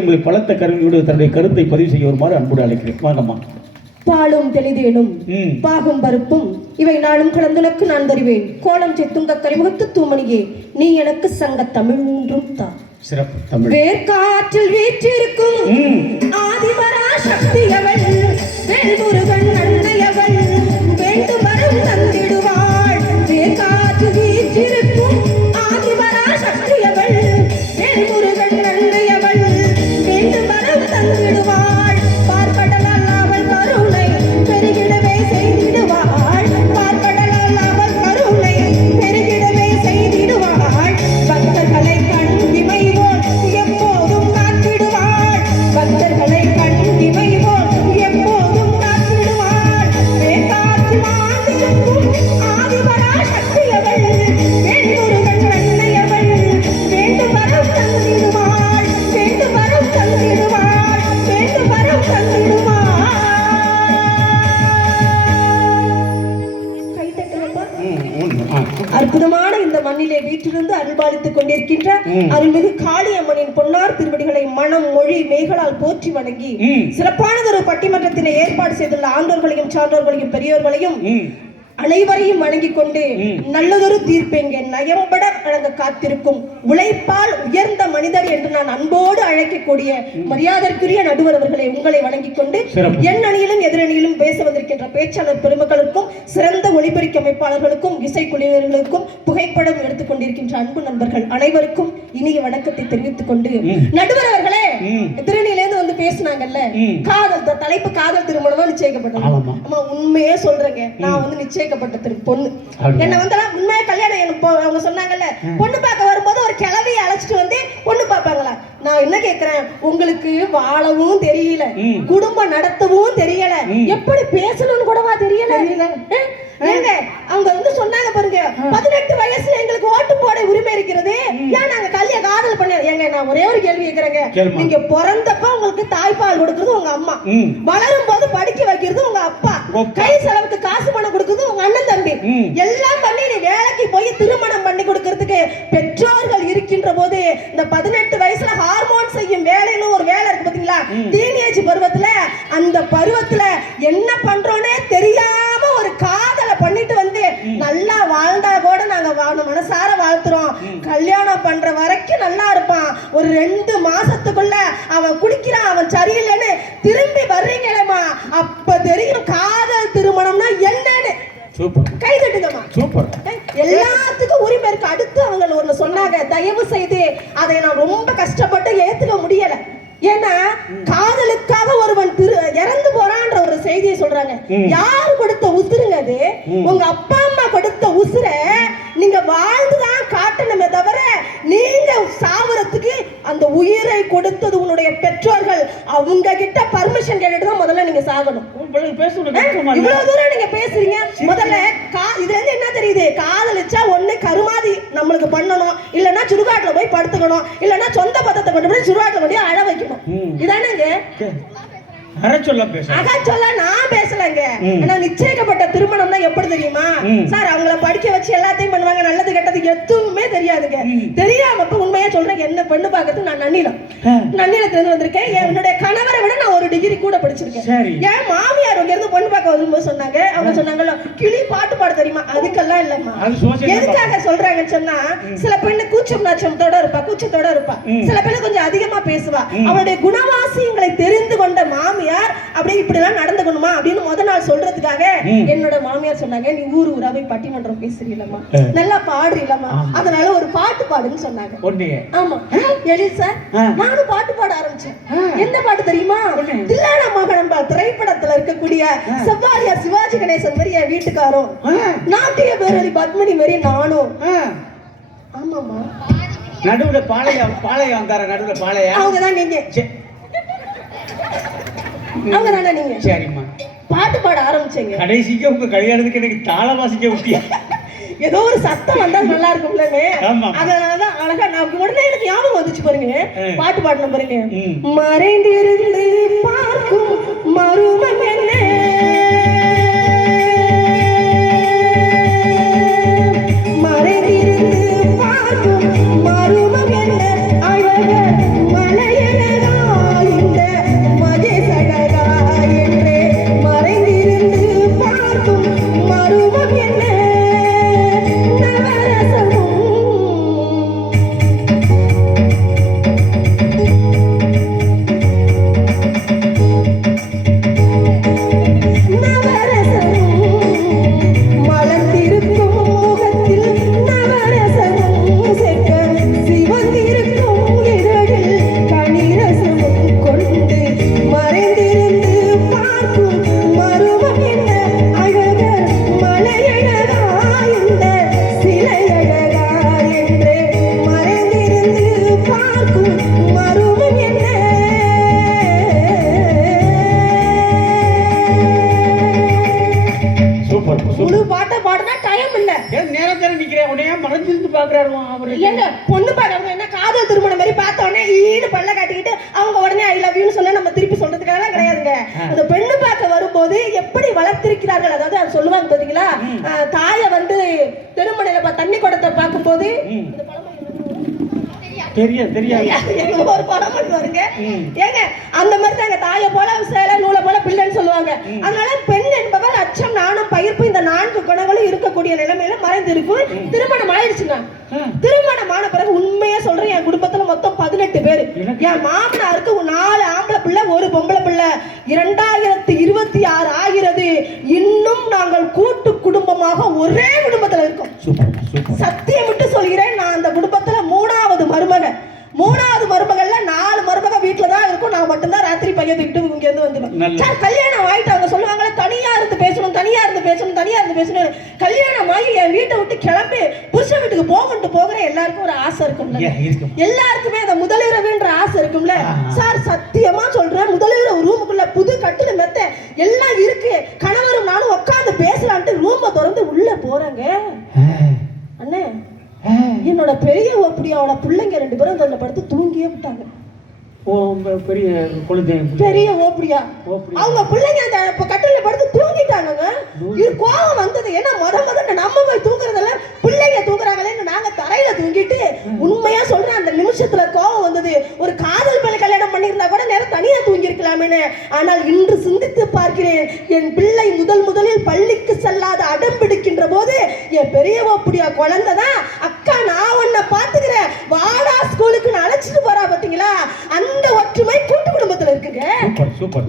உங்களை பலத்த கருவியோடு தன்னுடைய கருத்தை பதிவு செய்ய வருமாறு அன்போடு அழைக்கிறேன். வாங்கம்மா. பாலும் தெளிதேனும் பாகும் பருப்பும் இவை நாளும் கலந்துனக்கு நான் தருவேன். கோலம் செத்துங்க கரிமுகத்து தூமணியே நீ எனக்கு சங்க தமிழ் ஒன்றும் தா. சிறப்பு தமிழ். வேர்க்காற்றில் வீற்றிருக்கும் ஆதிபரா சக்தியவள் வேல்முருகன் நன்மையவள் வேண்டும் வரம் தந்திடுவாள். வேர்க்காற்றில் வீற்றிருக்கும் ஆதிபரா சக்தியவள் வேல்முருகன் நன்மையவள் வேண்டும் வரம் தந்திடுவாள். பார்க்கடலால் அவள் கருணை பெருகிடவே செய்திடுவாள். பார்க்கடலால் அவள் கருணை பெருகிடவே செய்திடுவாள். பக்தர்களை கண் இமை போல் எப்போதும் காத்திடுவாள். பக்தர்களை கண் இமை போல் எப்போதும் காத்திடுவாள். வேகாற்று மாந்திருக்கும் ஆதிபரா சக்தியவள் வேல்முருகன் நன்மையவள் வேண்டும் வரம் தந்திடுவாள். வேண்டும் வரம் தந்திடுவாள். வேண்டும் வரம் தந்திடுவாள். அற்புதமான இந்த மண்ணிலே வீற்றிருந்து அருள்பாலித்துக் கொண்டிருக்கின்ற அருள்மிகு காளியம்மனின் பொன்னார் திருவடிகளை மனம் மொழி மேகளால் போற்றி வணங்கி சிறப்பானதொரு பட்டிமன்றத்தினை ஏற்பாடு செய்துள்ள ஆண்டோர்களையும் சான்றோர்களையும் பெரியோர்களையும் அனைவரையும் வணங்கிக் கொண்டு நல்லதொரு தீர்ப்பெங்க நயம்பட வழங்க காத்திருக்கும் உழைப்பால் உயர்ந்த மனிதர் என்று நான் அன்போடு அழைக்கக்கூடிய மரியாதைக்குரிய நடுவர் அவர்களை உங்களை வணங்கிக் கொண்டு என் அணியிலும் எதிரணியிலும் பேச வந்திருக்கின்ற பேச்சாளர் பெருமக்களுக்கும் சிறந்த ஒளிபெருக்கி அமைப்பாளர்களுக்கும் இசைக்குழுவினர்களுக்கும் புகைப்படம் எடுத்துக் கொண்டிருக்கின்ற அன்பு நண்பர்கள் அனைவருக்கும் இனிய வணக்கத்தை தெரிவித்துக் கொண்டு நடுவர் அவர்களே எதிரணியிலேருந்து வந்து பேசினாங்கல்ல காதல் தலைப்பு காதல் திருமணமா நிச்சயிக்கப்பட்டது. ஆமா உண்மையே சொல்றேங்க. நான் வந்து நிச்சயிக்கப்பட்ட பொண்ணு என்ன வந்து உண்மையா கல்யாணம் அவங்க சொன்னாங்கல்ல பொண்ணு பார்க்க வரும்போது ஒரு கிழவியை அழைச்சிட்டு வந்து பொண்ணு பார்ப்பாங்களா. நான் என்ன கேக்குறேன், உங்களுக்கு வாழவும் தெரியல குடும்பம் நடத்தவும் தெரியல எப்படி பேசணும்னு கூடவா தெரியல. ஏங்க அவங்க வந்து சொன்னாங்க பாருங்க 18 வயசுல எங்களுக்கு ஓட்டு போட உரிமை இருக்கிறது ஏன் நாங்க கல்யாணம் காதல் பண்ண. ஏங்க நான் ஒரே ஒரு கேள்வி கேக்குறேங்க, நீங்க பிறந்தப்ப உங்களுக்கு தாய்ப்பால் கொடுக்கறது உங்க அம்மா, வளரும் போது படிக்க வைக்கிறது உங்க அப்பா, கை செலவுக்கு காசு பணம் கொடுக்கறது உங்க அண்ணன் தம்பி, எல்லாம் பண்ணி நீ வேலைக்கு போய் திருமணம் பண்ணி கொடுக்கறதுக்கு பெற்றோர்கள் இருக்கின்ற போது இந்த 18 வயசுல ஹார்மோன் செய்யும் வேலைன்னு ஒரு வேலை இருக்கு பாத்தீங்களா, டீனேஜ் பருவத்துல அந்த பருவத்துல என்ன பண்றோன்னே தெரியாம ஒரு காதலை பண்ணிட்டு வந்து நல்லா வாழ்ந்தா கூட நாங்க மனசார வாழ்த்துறோம். கல்யாணம் பண்ற வரைக்கும் நல்லா இருப்பான், ஒரு 2 மாசத்துக்குள்ள அவன் குடிக்கிறான் அவன் சரியில்லைன்னு திரும்பி வர்றீங்களேமா அப்ப தெரியும் காதல் திருமணம்னா என்னன்னு. கை தட்டுங்கம்மா. எல்லாத்துக்கும் உரிமை இருக்கு. அடுத்து அவங்க ஒண்ணு சொன்னாங்க, தயவு செய்து அதை நான் ரொம்ப கஷ்டப்பட்டு ஏத்துக்க முடியல. ஏன்னா காதலுக்காக ஒருவன் இறந்து போறான்ற ஒரு செய்தியை சொல்றாங்க. யாரு கொடுத்த உசுருங்க அது? உங்க அப்பா அம்மா கொடுத்த உசுர நீங்க வாழ்ந்துதான் காட்டணுமே தவிர நீங்க சாவறதுக்கு அந்த உயிரை கொடுத்தது உன்னுடைய பெற்றோர்கள். அவங்க கிட்ட பர்மிஷன் கேட்டுட்டு தான் முதல்ல நீங்க சாகணும். இவ்வளவு தூரம் நீங்க பேசுறீங்க. முதல்ல இதுல இருந்து என்ன தெரியுது, காதலிச்சா ஒண்ணு கருமாதி நம்மளுக்கு பண்ணணும், இல்லன்னா சுடுகாட்டுல போய் படுத்துக்கணும், இல்லன்னா சொந்த பத்தத்தை கொண்டு போய் சுடுகாட்டுல கொண்டு அழ வைக்கணும். இதானங்க நான் பேசலங்க. நிச்சயிக்கப்பட்ட திருமணம் தான் எப்படி தெரியுமா சார், அவங்கள படிக்க வச்சு எல்லாத்தையும் பண்ணுவாங்க, நல்லது கெட்டது எதுவுமே தெரியாதுங்க. தெரியாம உண்மையா சொல்றேன், என்ன பெண்ணு பார்க்கறதுக்கு நான் நன்னிலத்திலிருந்து வந்திருக்கேன். என்னுடைய கணவரை விட நான் ஒரு டிகிரி கூட படிச்சிருக்கேன். என் மாமியார் இங்க இருந்து பொண்ணு பார்க்க வரும்போது சொன்னாங்க, அவங்க சொன்னாங்கல்ல கிளி பாட்டு பாட தெரியுமா, அதுக்கெல்லாம் இல்லம்மா. எதுக்காக சொல்றாங்கன்னு சொன்னா, சில பெண்ணு கூச்சம் நாச்சத்தோட கூச்சத்தோட இருப்பா, சில பெண்ணு கொஞ்சம் அதிகமா பேசுவா. அவளுடைய குணவாசியங்களை தெரிந்து கொண்ட மாமியார் அப்படியே இப்படி எல்லாம் நடந்துக்கணுமா அப்படின்னு முத நாள் சொல்றதுக்காக என்னோட மாமியார் சொன்னாங்க, நீ ஊரா போய் பட்டிமன்றம் பேசுறீங்களம்மா, நல்லா பாடுறீங்களம்மா, அதனால ஒரு பாட்டு பாடுன்னு சொன்னாங்க. ஆமா எலிசா, நானும் பாட்டு பாட ஆரம்பிச்சேன். எந்த பாட்டு தெரியுமா, தில்லானா மகனம்பா திரைப்படத்துல இருக்கக்கூடிய செவ்வாலியார் சிவாஜி கணேசன் மாதிரி என் வீட்டுக்காரும், நாட்டிய பேரொலி பத்மினி மாதிரி நானும். ஆமாமா, நடுவுல பாளையம் நடுவுல பாளையம் அவங்கதான் நீங்க. அவங்கதானே நீங்க. சரிம்மா, பாட்டு பாட ஆரம்பிச்சீங்க. கடைசிக்கு உங்க கல்யாணத்துக்கு எனக்கு தாள வாசிக்க விட்டியா? ஏதோ ஒரு சத்தம் வந்தா நல்லா இருக்கும்லன்னு, அதனாலதான் அழகா நான் உடனே எனக்கு ஞாபகம் வந்துச்சு பாருங்க. பாட்டு பாடணும் பாருங்க. மறைந்திருந்து பார்க்கும் மருமம் என்ன, மறைந்திருந்து பார்க்கும் மருமம் என்ன, அழக மலையழகா பாக்குறாரு அவரு. எங்க பொண்ணு பாக்குறவங்க என்ன காதல் திருமணம் மாதிரி பார்த்தோன்னே ஈடு பல்ல காட்டிக்கிட்டு அவங்க உடனே ஐ லவ் யூன்னு சொன்னா நம்ம திருப்பி சொல்றதுக்காக கிடையாதுங்க. அந்த பெண்ணு பார்க்க வரும்போது எப்படி வளர்த்திருக்கிறார்கள், அதாவது அது சொல்லுவாங்க பாத்தீங்களா, தாயை வந்து திருமணையில தண்ணி குடத்தை பார்க்கும் போது ஒரு பழமொழி வருங்க. ஏங்க அந்த மாதிரி தாங்க, தாயை போல சேலை நூலை போல பிள்ளைன்னு சொல்லுவாங்க. அதனால பெண் என்பவர் அச்சம் நாணம் பயிர்ப்பு இந்த 4 குணங்களும் இருக்கக்கூடிய நிலைமையில மறைந்திருக்கும். திருமணம் ஆயிடுச்சுங்க. திருமணமான பிறகு உண்மையா சொல்றேன், என் குடும்பத்துல மொத்தம் 18 பேர். என் மாமனாருக்கு 4 ஆம்பளை பிள்ளை 1 பொம்பளை பிள்ளை. 2026 ஆகிறது. இன்னும் நாங்கள் கூட்டு குடும்பமாக ஒரே குடும்பத்துல இருக்கோம். சத்தியம் விட்டு சொல்கிறேன், நான் அந்த குடும்பத்துல 3வது மருமகன். 3வது மருமகள்ல 4 மருமக வீட்டுல தான் இருக்கும். நான் மட்டும்தான் ராத்திரி பையன் விட்டு இங்க இருந்து வந்துடுவேன். கல்யாணம் ஆயிட்டு அவங்க சொல்லுவாங்களே தனியா இருந்து பேசணும், தனியா இருந்து பேசணும், தனியா இருந்து பேசணும். கல்யாணம் ஆகி என் வீட்டை விட்டு கிளம்பி புருஷன் வீட்டுக்கு போகிற எல்லாருக்கும் ஒரு ஆசை இருக்கும்ல, எல்லாருக்குமே அந்த முதலிரவுன்ற ஆசை இருக்கும்ல. சார் சத்தியமா சொல்றேன், முதலிரவு ரூமுக்குள்ள புது கட்டில மெத்த எல்லாம் இருக்கு. கணவரும் நானும் உட்காந்து பேசலான்ட்டு ரூமை திறந்து உள்ள போறாங்க. அண்ணே, என்னோட பெரிய ஓப்படியாவோட பிள்ளைங்க 2 பேரும் அதுல படுத்து தூங்கியே விட்டாங்க. பெரிய ஓப்படியா அவங்க பிள்ளைங்க அந்த கட்டில படுத்து தூங்கிட்டாங்க. இது கோவம் வந்தது. ஏன்னா முதல்ல நம்ம போய் தூங்குறதெல்லாம் பிள்ளைங்க தூங்குறாங்களேன்னு நாங்க தரையில தூங்கிட்டு, உண்மையா சொல்றேன் அந்த நிமிஷத்துல கோவம் வந்தது. ஒரு காதல் பிள்ளை கல்யாணம் பண்ணியிருந்தா கூட நேரம் தனியா தூங்கி இருக்கலாமேன்னு. ஆனால் இன்று சிந்தித்து பார்க்கிறேன், என் பிள்ளை முதலில் பள்ளிக்கு செல்லாத அடம் பிடிக்கின்ற போது என் பெரிய ஓப்படியா குழந்தைதான், அக்கா நான் உன்னை பாத்துக்கிறேன் வாடா ஸ்கூலுக்கு அழைச்சிட்டு போறா. பாத்தீங்களா, அந்த ஒற்றுமை கூட்டு குடும்பத்துல இருக்குங்க.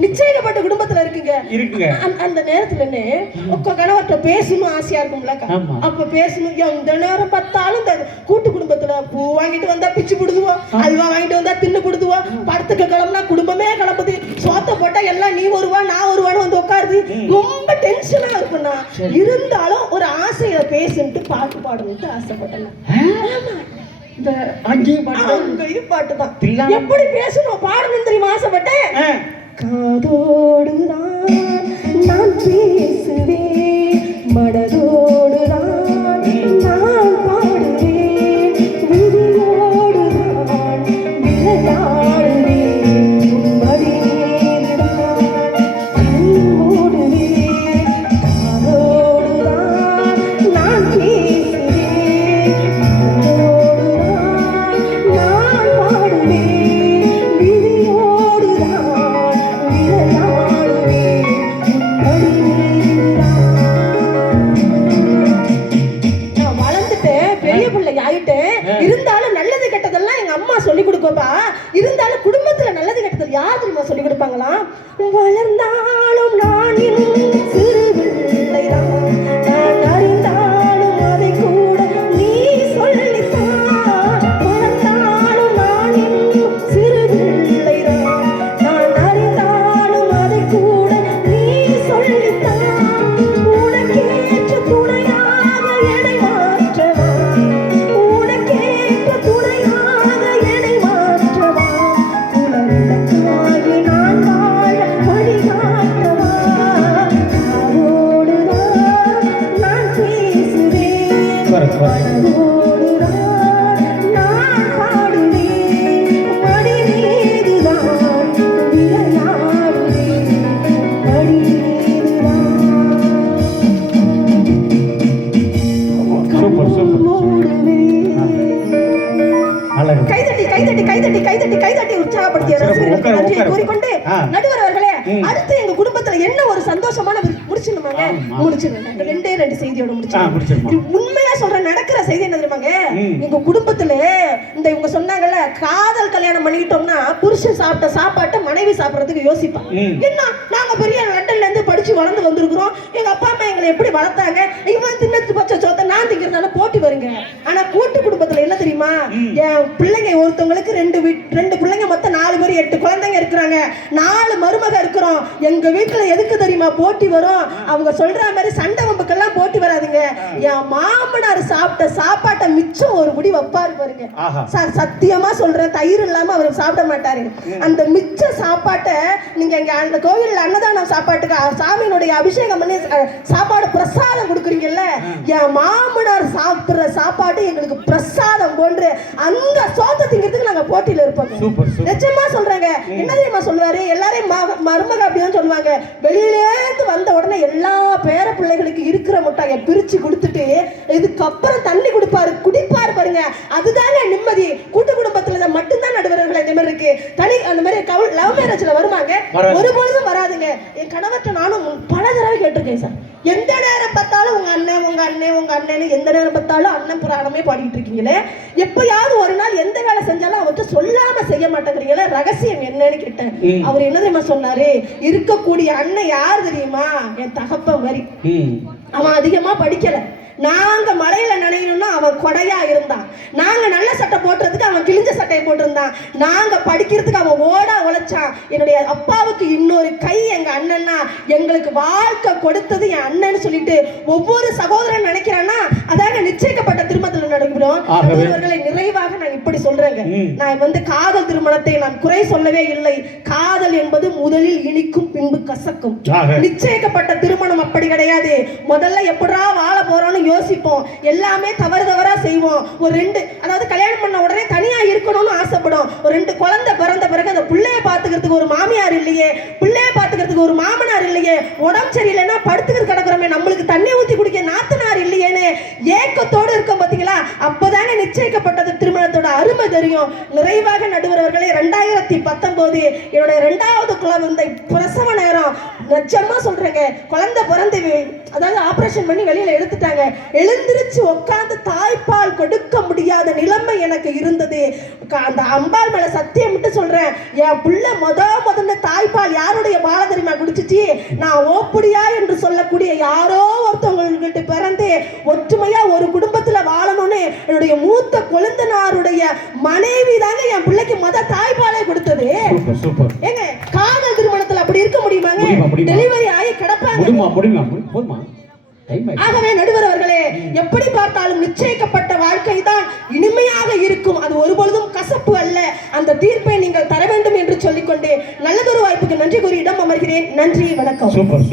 நிச்சயிக்கப்பட்ட குடும்பத்துல இருக்குங்க. அந்த நேரத்துல உங்க கணவர்கிட்ட பேசணும் ஆசையா இருக்கும்ல, அப்ப பேசணும். எந்த நேரம் பார்த்தாலும் கூட்டு குடும்பத்துல பூ வாங்கிட்டு வந்தா பிச்சு புடுதுவோம், அல்வா வாங்கிட்டு வந்தா தின்னு புடுதுவோம், படத்துக்கு கிளம்புனா குடும்பமே கிளம்புது, சோத்த போட்டா எல்லாம் நீ வருவா நான் வருவான்னு வந்து உட்காருது. ரொம்ப டென்ஷனா இருக்கும்னா, இருந்தாலும் ஒரு ஆசையை பேசிட்டு பாட்டு பாடணும்ட்டு ஆசைப்பட்டேன். பாட்டுதான் எப்படி பேசணும் பாடணும் தெரியுமா ஆசைப்பட்டேன். காதோடுதான் நான் பேசுவேன், மனதோடுதான் நான் பாடுவேன், விதியோடுதான் விளையாடுவேன், மடியேறுதான் மூடுவேன். காதோடுதான் நான் பேசுவேன், நான் பாடுவேன், விதியோடுதான் விளையாடுவேன், நான் வளர்ந்துட்டேன், பெரிய பிள்ளை ஆயிட்டேன். இருந்தாலும் நல்லது கெட்டதெல்லாம் எங்க அம்மா சொல்லி கொடுப்பா. இருந்தாலும் குடும்பத்துல நல்லது கெட்டது யார் தெரியுமா சொல்லி கொடுப்பாங்களாம்? வளர்ந்தாலும் நான் இன்னும் சிறு பிள்ளைதான், நான் அறிந்தாலும் அதை கூட நீ சொல்லித்தான். வளர்ந்தாலும் நான் இன்னும் சிறு பிள்ளைதான், நான் அறிந்தாலும் அதை கூட நீ சொல்லித்தான். உனக்கேற்ற துணையாக என்னை மாற்றவா, உனக்கேற்ற துணையாக என்னை மாற்றவா, உலகத்தாகி நான் வாழ வழிகாட்டவா. காதோடுதான் நான் பேசுவேன், மனதோடுதான் நான் பாடுவேன், மடி மீதுதான் விளையாடுவேன், மடி மீதுதான் கைதட்டி உற்சாகப்படுத்திய ரசிகர்களுக்கு நன்றியை கூறிக்கொண்டு, நடுவர் அவர்களே, அடுத்து எங்க குடும்பத்துல என்ன ஒரு சந்தோஷமான முடிச்சிருந்தாங்க. முடிச்சிருந்தாங்க 2 செய்தியோட முடிச்சிருந்தாங்க. உண்மையா சொல்ற நடக்கிற செய்தி என்ன தெரியுமாங்க? எங்க குடும்பத்துல இந்த இவங்க சொன்னாங்கல்ல, காதல் கல்யாணம் பண்ணிக்கிட்டோம்னா புருஷன் சாப்பிட்ட சாப்பாட்டை மனைவி சாப்பிடறதுக்கு யோசிப்பாங்க. என்ன நாங்க பெரிய லண்டன்ல இருந்து படிச்சு வளர்ந்து வந்திருக்கிறோம், எங்க அப்பா அம்மா எங்களை எப்படி வளர்த்தாங்க, இவன் தின்னத்து பச்சை சோத்தை நான் திங்கிறதால போட்டி வருங்க. ஆனா கூட்டு குடும்பத்துல என்ன தெரியுமா, என் பிள்ளைங்க ஒருத்தவங்களுக்கு 2 பிள்ளைங்க மொத்தம் 4 பேர் 8 குழந்தைங்க கேக்குறாங்க. 4 மருமக இருக்கிறோம். எங்க வீட்டுல எதுக்கு தெரியுமா போட்டி வரும்? அவங்க சொல்ற மாதிரி சண்டை வம்புக்கெல்லாம் போட்டி வராதுங்க. என் மாமனார் சாப்பிட்ட சாப்பாட்டை மிச்சம் ஒரு முடி வைப்பாரு பாருங்க சார். சத்தியமா சொல்றேன், தயிர் இல்லாம அவர் சாப்பிட மாட்டாரு. அந்த மிச்ச சாப்பாட்டை நீங்க இங்க அந்த கோவில்ல அன்னதானம் சாப்பாட்டுக்கு சாமியினுடைய அபிஷேகம் பண்ணி சாப்பாடு பிரசாதம் கொடுக்குறீங்கல்ல, என் மாமனார் சாப்பிடுற சாப்பாடு எங்களுக்கு பிரசாதம் போன்று அந்த சோத்தை திங்கிறதுக்கு நாங்க போட்டியில இருப்போம். நிச்சயமா சொல்றாங்க. என்ன தெரியுமா சொல்லுவாரு? எல்லாரையும் மருமக அப்படின்னு சொல்லுவாங்க. வெளியிலேருந்து வந்த உடனே எல்லா பேர பிள்ளைகளுக்கு இருக்கிற முட்டாயை பிரிச்சு கொடுத்துட்டு இதுக்கப்புறம் தண்ணி குடிப்பாரு பாருங்க. அதுதாங்க நிம்மதி. கூட்டு குடும்பத்துல மட்டும்தான் நடுவர்கள் இந்த மாதிரி இருக்கு. தனி அந்த மாதிரி லவ் மேரேஜ்ல வருவாங்க, ஒரு பொழுதும் வராதுங்க. என் கணவர்கிட்ட நானும் பல தடவை கேட்டிருக்கேன் சார். எந்த நேரம் பார்த்தாலும் உங்க அண்ணன் உங்க அண்ணன் உங்க அண்ணன், எந்த நேரம் பார்த்தாலும் அண்ணன் புராணமே பாடிட்டு இருக்கீங்களே, எப்பயாவது ஒரு நாள் எந்த வேலை செஞ்சாலும் அவர்கிட்ட சொல்லாம செய்ய மாட்டேங்கிறீங்களே, ரகசியம் என்னன்னு கேட்டேன். அவர் என்ன தெரியுமா சொன்னாரு? இருக்கக்கூடிய அண்ணன் யார் தெரியுமா? என் தகப்பன் மாதிரி. அவன் அதிகமா படிக்கல. நாங்க மலையில நனையணும்னா அவன் கொடையா இருந்தான். நாங்க நல்ல சட்டை போட்டுறதுக்கு அவன் கிழிஞ்ச சட்டையை போட்டிருந்தான். நாங்க படிக்கிறதுக்கு அவன் ஓடா உழைச்சான். என்னுடைய அப்பாவுக்கு இன்னொரு கை எங்க அண்ணன்னா, எங்களுக்கு வாழ்க்கை கொடுத்தது என் அண்ணன்னு சொல்லிட்டு ஒவ்வொரு சகோதரன் நினைக்கிறான்னா அதாங்க நிச்சயிக்கப்பட்ட திருமணத்தில் நடைபெறும். அவர்களை நிறைவாக நான் இப்படி சொல்றேங்க. நான் காதல் திருமணத்தை நான் குறை சொல்லவே இல்லை. காதல் என்பது முதலில் இனிக்கும் பின்பு கசக்கும். நிச்சயிக்கப்பட்ட திருமணம் அப்படி கிடையாது. முதல்ல எப்படா வாழ போறோம்னு யோசிப்போம். எல்லாமே தவறா செய்வோம். ஒரு 2 அதாவது கல்யாணம் பண்ண உடனே தனியா இருக்கணும்னு ஆசைப்படும். ஒரு 2 குழந்தை பிறந்த பிறகு அந்த பிள்ளைய பாத்துக்கிறதுக்கு ஒரு மாமியார் இல்லையே, பிள்ளைய பாத்துக்கிறதுக்கு ஒரு மாமனார் இல்லையே, உடம்பு சரியில்லைன்னா படுத்துக்கிட்டு கிடக்குறோமே, நம்மளுக்கு தண்ணி ஊத்தி குடிக்க நாத்தனார் இல்லையேன்னு ஏக்கத்தோடு இருக்கும் பாத்தீங்களா? அப்பதானே நிச்சயிக்கப்பட்டது திருமணத்தோட அருமை தெரியும். நிறைவாக நடுவர்களே, 2019 என்னோட 2வது குழந்தை பிரசவ நேரம். நிஜமா சொல்றேங்க, குழந்தை பிறந்து அதாவது ஆபரேஷன் பண்ணி வெளியில எடுத்துட்டாங்க. எழுந்திருச்சு உட்கார்ந்து தாய்ப்பால் கொடுக்க முடியாத நிலைமை எனக்கு இருந்தது. அந்த அம்பாள் மேல சத்தியம் விட்டு சொல்றேன், என் பிள்ளை முதல்ல தாய்ப்பால் யாருடைய பால தெரியுமா குடிச்சிச்சு? நான் ஓப்புடியா என்று சொல்லக்கூடிய யாரோ ஒருத்தவங்ககிட்ட பிறந்து ஒற்றுமையா ஒரு குடும்பத்துல வாழணும்னு என்னுடைய மூத்த கொழுந்தனாருடைய மனைவி தாங்க என் பிள்ளைக்கு தாய்ப்பாலே கொடுத்தது. ஏங்க, காதல் திருமணத்துல அப்படி இருக்க முடியுமாங்க? டெலிவரி ஆகி கிடப்பாங்க. ஆகவே நடுவர் அவர்களே, எப்படி பார்த்தாலும் நிச்சயிக்கப்பட்ட வாழ்க்கை தான் இனிமையாக இருக்கும். அது ஒருபொழுதும் கசப்பு அல்ல. அந்த தீர்ப்பை நீங்கள் தர வேண்டும் என்று சொல்லிக்கொண்டு நல்லதொரு வாய்ப்புக்கு நன்றி கூறி இடம் அமர்கிறேன். நன்றி, வணக்கம்.